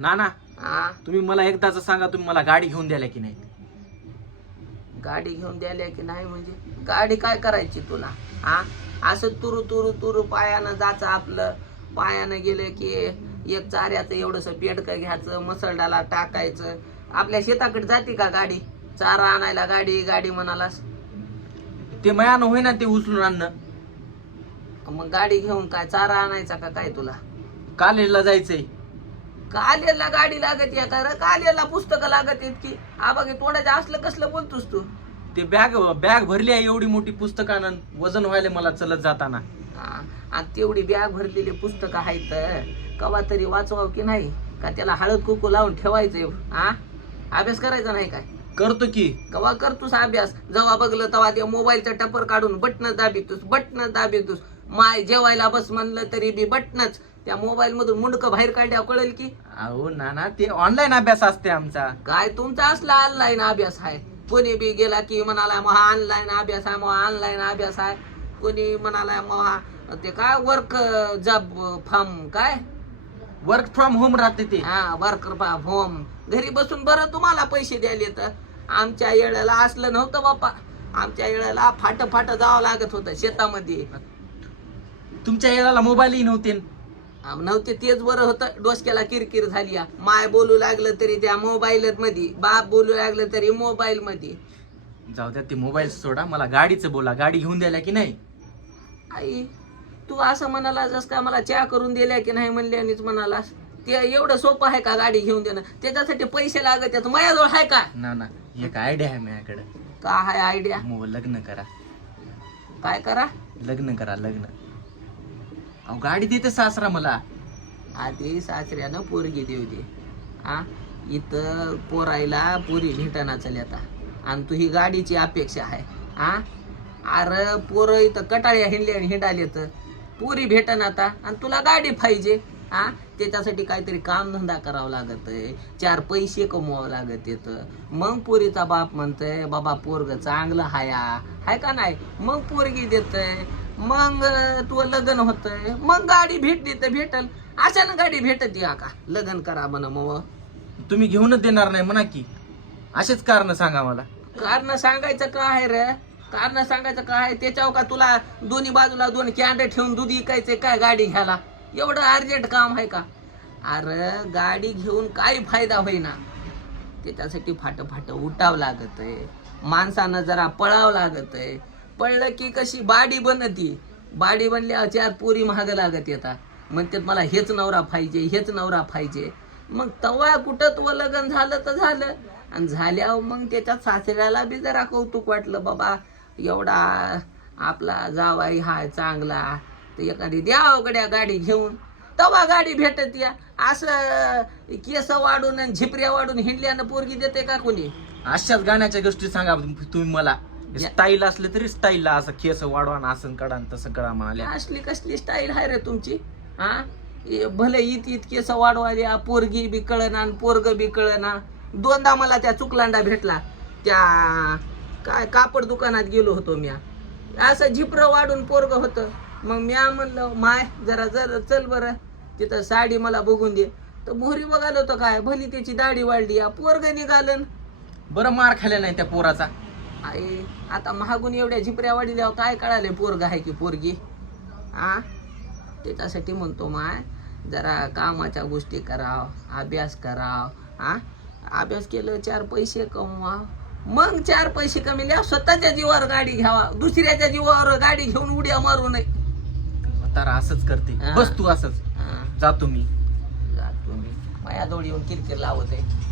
ना ना हा? तुम्ही मला एकदाच सांगा तुम्ही मला गाडी घेऊन द्यायला की नाही? गाडी घेऊन द्यायला की नाही म्हणजे? गाडी काय करायची तुला? हा? असं तुरु तुरु तुरु पायानं जायचं आपलं. पायानं गेलं की एक चाऱ्याचं एवढंसं पेटकं घ्यायचं मसलडाला टाकायचं. आपल्या शेताकडे जाते का गाडी? चारा आणायला गाडी गाडी म्हणालास. ते मयानं होईना ते उचलून आणणं. मग गाडी घेऊन काय चारा आणायचा का काय तुला? कॉलेजला जायचंय. कालेला गाडी लागत या का रे? कालेला पुस्तकं लागत आहेत की हा बघ तोंडाच्या असलं कसलं बोलतोस तू? ते बॅग बॅग भरली आहे एवढी मोठी पुस्तकानं वजन व्हायला मला चलत जाताना. हा, आणि तेवढी बॅग भरलेली पुस्तकं आहेत कवा तरी वाचवाव की नाही? का त्याला हळद कुकू लावून ठेवायचंय? हा? अभ्यास करायचा नाही काय? करतो की. कवा करतोस अभ्यास? जेव्हा बघलं तेव्हा ते मोबाईलचा टपर काढून बटन दाबितोस बटन दाबितोस. माय जेवायला बस म्हणलं तरी बी बटनच त्या मोबाईल मधून मुंडकं बाहेर काढल्या कळेल की. अहो ना ना ते ऑनलाईन अभ्यास असते आमचा. काय तुमचा असला ऑनलाईन अभ्यास आहे? कोणी बी गेला की म्हणाला मग ऑनलाईन अभ्यास आहे मग ऑनलाईन अभ्यास आहे. कोणी म्हणाला मग ते काय वर्क जॉब फॉर्म काय? वर्क फ्रॉम होम राहते ते. हा वर्कर होम घरी बसून बरं तुम्हाला पैसे द्यायले तर आमच्या येळेला असलं नव्हतं बाप्पा. आमच्या येळेला फाट फाट जावं लागत होतं शेतामध्ये. तुमच्या येळाला मोबाईलही नव्हते. नव्हते तेच बरं होतं. डोसक्याला किरकिर झाली. माय बोलू लागलं तरी त्या मोबाईल मध्ये बाप बोलू लागलं तरी मोबाईल मध्ये. जाऊ द्या ते मोबाईल सोडा. मला गाडीचं बोला. गाडी घेऊन द्यायला की नाही? आई तू असं म्हणाला जस का मला चहा करून दिल्या की नाही म्हणल्यानेच म्हणालास? ते एवढं सोपं आहे का गाडी घेऊन देणं? त्याच्यासाठी पैसे लागत आहेत. माझ्याजवळ आहे का? ना ना. एक आयडिया आहे माझ्याकडे. का आहे आयडिया मग लग्न करा. काय करा? लग्न करा लग्न. अहो गाडी देते सासरा मला. आधी सासऱ्यानं पोरगी देऊ दे. हा? इथं पोरायला पोरी भेटना चल आता. आणि तू ही गाडीची अपेक्षा आहे. हा? अरे पोरं इथं कटाळ्या हिंडल्या आणि हिंडाले तर. पुरी भेटन आता आणि तुला गाडी पाहिजे. हा? त्याच्यासाठी काहीतरी कामधंदा करावा लागत आहे. चार पैसे कमवावं लागत येतं मग पोरीचा बाप म्हणतंय बाबा पोरग चांगलं हाया हाय का नाही? मग पोरगी देतंय. मग तू लग्न होतंय. मग गाडी भेटली तर भेटल. अचानक गाडी भेटत या का? लग्न करा म्हणा मग तुम्ही घेऊनच देणार नाही म्हणा की. असेच कारण सांगा मला. कारण सांगायचं काय आहे रे? कारण सांगायचं काय? आहे त्याच्यावर का तुला दोन्ही बाजूला दोन कॅन्ड ठेवून दूध विकायचंय काय गाडी घ्यायला? एवढं अर्जंट काम आहे का? अरे गाडी घेऊन काय फायदा होईना. त्याच्यासाठी फाट फाट उठावं लागत आहे माणसानं जरा पळावं लागत आहे पळलं की कशी बाडी बनती? बाडी बनल्यावर चार पोरी महाग लागत येतात. म्हणतात मला हेच नवरा पाहिजे हेच नवरा पाहिजे. मग तवा कुठं तो लग्न झालं तर झालं. आणि झाल्यावर मग त्याच्या सासऱ्याला बी जरा कौतुक वाटलं बाबा एवढा आपला जावाई हा चांगला तर एखादी द्यावगड्या गाडी घेऊन तवा गाडी भेटत या. असं केस वाढून आणि झिपऱ्या वाढून हिंडल्यानं पोरगी देते का कोणी? अशाच गाण्याच्या गोष्टी सांगा तुम्ही मला. स्टाईल असले तरी स्टाईलला असं केस वाढवा आणि असं आणि तसं करा म्हणाले असली कसली स्टाईल आहे रे तुमची? हा? ए, भले इत इत केस वाढवायला पोरगी बी कळना आणि पोरग बी कळना. दोनदा मला त्या चुकलांडा भेटला. त्या काय कापड दुकानात गेलो होतो म्या. असं झिपरं वाढून पोरग होतं. मग म्या म्हणलं माय जरा जर चल बरं. तिथं साडी मला बघून दे. तर मोहरी बघायला होतं काय भली त्याची दाढी वाढली या पोरग निघालं बरं मार खाल्ला नाही त्या पोराचा. आई आता महागून एवढ्या झिपऱ्या वाढल्यावर काय कळाले पोरग आहे की पोरगी? आ? त्याच्यासाठी म्हणतो माय जरा कामाच्या गोष्टी कराव अभ्यास कराव हा अभ्यास केलं चार पैसे कमवा. मग चार पैसे कमील्या स्वतःच्या जीवावर गाडी घ्यावा दुसऱ्याच्या जीवावर गाडी घेऊन उड्या मारू नये. म्हातारा असंच करते. बस तू असंच. जातो मी. जा तुम्ही माझ्याजवळ येऊन किरकिर लावत आहे